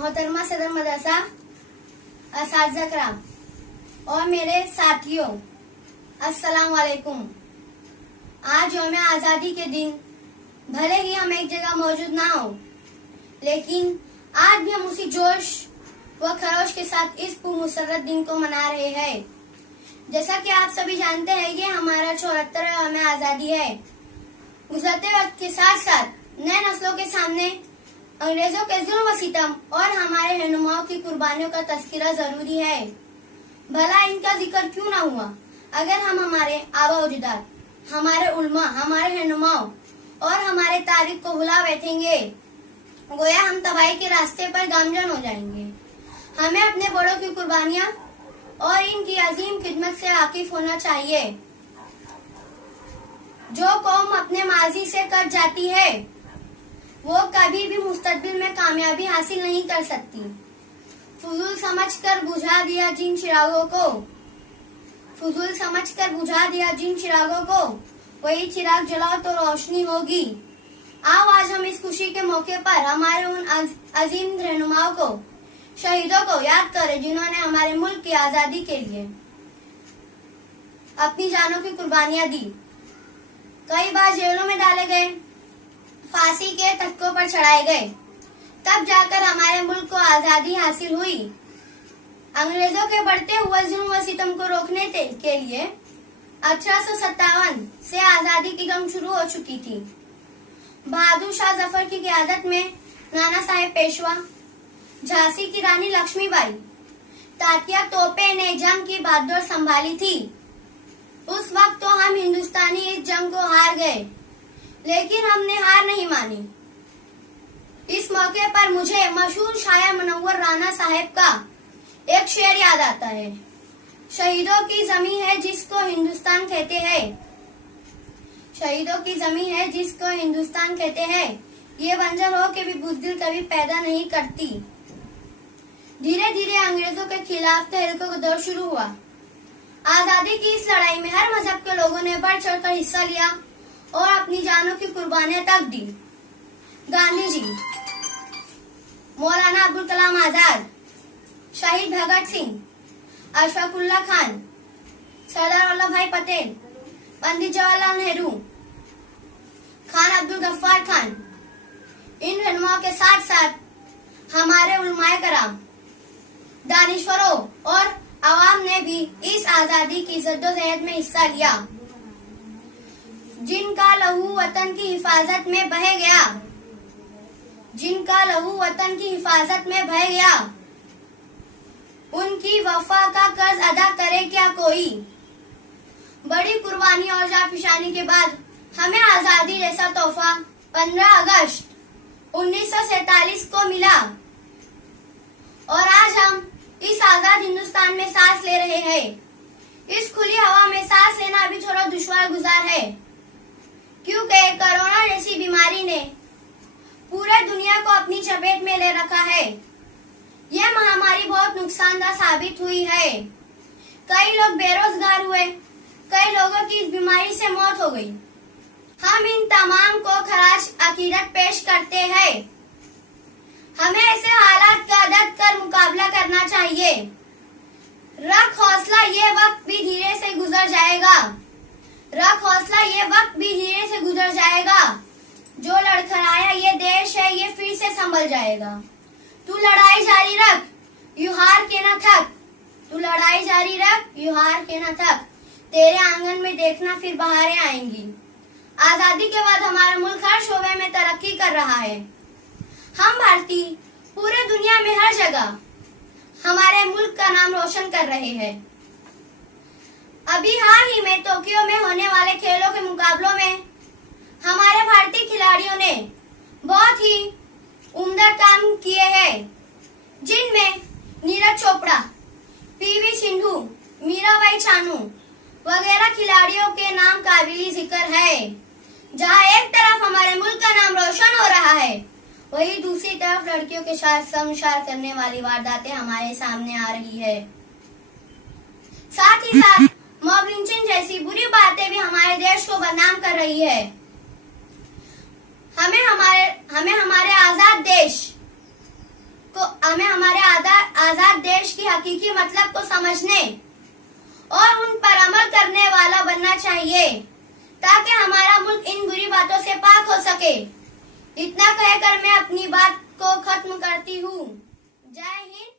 मोहतरमा सदर मदरसा असातिज़ा कराम और मेरे साथियों, अस्सलाम वालेकुम। आज यौम आज़ादी के दिन भले ही हम एक जगह मौजूद ना हो, लेकिन आज भी हम उसी जोश व खरोश के साथ इस पुरमसरत दिन को मना रहे हैं। जैसा कि आप सभी जानते हैं, ये हमारा 74वां यौम आज़ादी है। गुजरते वक्त के साथ साथ नए नस्लों के सामने अंग्रेजों के जुल्म व सितम और हमारे रहनुमाओं की कुर्बानियों का तज़किरा जरूरी है। भला इनका जिक्र क्यों ना हुआ अगर हम हमारे आबा अजदाद, हमारे उल्मा, हमारे रहनुमाओं और हमारे तारीख को भुला बैठेंगे। गोया हम तबाही के रास्ते पर गामजन हो जाएंगे। हमें अपने बड़ों की कुर्बानियां और इनकी अजीम खिदमत से वाकिफ होना चाहिए। जो कौम अपने माजी से कट जाती है, वो कभी भी मुस्तकबिल में कामयाबी हासिल नहीं कर सकती। फजूल समझकर बुझा दिया जिन चिरागों को, फजूल समझकर बुझा दिया जिन चिरागों को, वही चिराग जलाओ तो रोशनी होगी। आओ आज हम इस खुशी के मौके पर हमारे उन अजीम रहनुमाओं को, शहीदों को याद करें जिन्होंने हमारे मुल्क की आजादी के लिए अपनी जानों की कुर्बानियां दी। कई बार जेलों में डाले गए, फांसी के तख्तों पर चढ़ाए गए, तब जाकर हमारे मुल्क को आजादी हासिल हुई। अंग्रेजों के बढ़ते हुए जुल्म व सितम को रोकने के लिए 1857 से आजादी की जंग शुरू हो चुकी थी। बहादुर शाह जफर की क़यादत में नाना साहेब पेशवा, झांसी की रानी लक्ष्मीबाई, तात्या तोपे ने जंग की बागडोर संभाली थी। उस वक्त तो हम हिंदुस्तानी इस जंग को हार गए, लेकिन हमने हार नहीं मानी। इस मौके पर मुझे मशहूर शायर मुनव्वर राना साहब का एक शेर याद आता है। शहीदों की जमीन है जिसको हिंदुस्तान कहते हैं, शहीदों की जमीन है जिसको हिंदुस्तान कहते हैं, ये बंजर हो के भी बुज़दिल कभी पैदा नहीं करती। धीरे धीरे अंग्रेजों के खिलाफ तहरीकों का दौर शुरू हुआ। आजादी की इस लड़ाई में हर मजहब के लोगों ने बढ़ चढ़कर हिस्सा लिया और अपनी जानों की कुर्बानियां तक दी। गांधी जी, मौलाना अब्दुल कलाम आजाद, शहीद भगत सिंह, अशफाकुल्लाह खान, सरदार वल्लभ भाई पटेल, पंडित जवाहरलाल नेहरू, खान अब्दुल गफ्फार खान, इन रहनुमाओं के साथ साथ हमारे उलमाए कराम, दानिश्वरों और अवाम ने भी इस आजादी की जद्दोजहद में हिस्सा लिया। जिनका लहू वतन की हिफाजत में बह गया, जिनका लहू वतन की हिफाजत में बह गया, उनकी वफा का कर्ज अदा करे क्या कोई। बड़ी कुर्बानी और जाफिशानी के बाद हमें आजादी जैसा तोहफा 15 अगस्त 1947 को मिला और आज हम इस आजाद हिंदुस्तान में सांस ले रहे हैं। इस खुली हवा में सांस लेना अभी थोड़ा दुश्वार गुजार है, क्योंकि कोरोना जैसी बीमारी ने पूरे दुनिया को अपनी चपेट में ले रखा है। यह महामारी बहुत नुकसानदायक साबित हुई है। कई लोग बेरोजगार हुए, कई लोगों की इस बीमारी से मौत हो गई। हम इन तमाम को खराज अकीदत पेश करते हैं। हमें ऐसे हालात का डट कर मुकाबला करना चाहिए। रख हौसला, ये वक्त भी धीरे से गुजर जाएगा। रख हौसला, ये वक्त भी धीरे से गुजर जाएगा। जो लड़खड़ाया ये देश है, ये फिर से संभल जाएगा। तू लड़ाई जारी रख, यू हार के न थक। तू लड़ाई जारी रख, यू हार के न थक। तेरे आंगन में देखना फिर बहारें आएंगी। आजादी के बाद हमारा मुल्क हर शोबे में तरक्की कर रहा है। हम भारतीय पूरे दुनिया में हर जगह हमारे मुल्क का नाम रोशन कर रहे हैं। अभी हाल ही में टोक्यो में होने वाले खेलों के मुकाबलों में हमारे भारतीय खिलाड़ियों ने बहुत ही उम्दा काम किए हैं, जिनमें नीरज चोपड़ा, पीवी सिंधु, मीराबाई चानू वगैरह खिलाड़ियों के नाम काबिल जिक्र है। जहां एक तरफ हमारे मुल्क का नाम रोशन हो रहा है, वही दूसरी तरफ लड़कियों के साथ शर्मसार करने वाली वारदातें हमारे सामने आ रही है। साथ ही साथ मॉब लिंचिंग जैसी बुरी बातें भी हमारे देश को बदनाम कर रही है। हमें हमारे आजाद देश को हमें हमारे आजाद देश की हकीकी मतलब को समझने और उन पर अमल करने वाला बनना चाहिए ताकि हमारा मुल्क इन बुरी बातों से पाक हो सके। इतना कहकर मैं अपनी बात को खत्म करती हूँ। जय हिंद।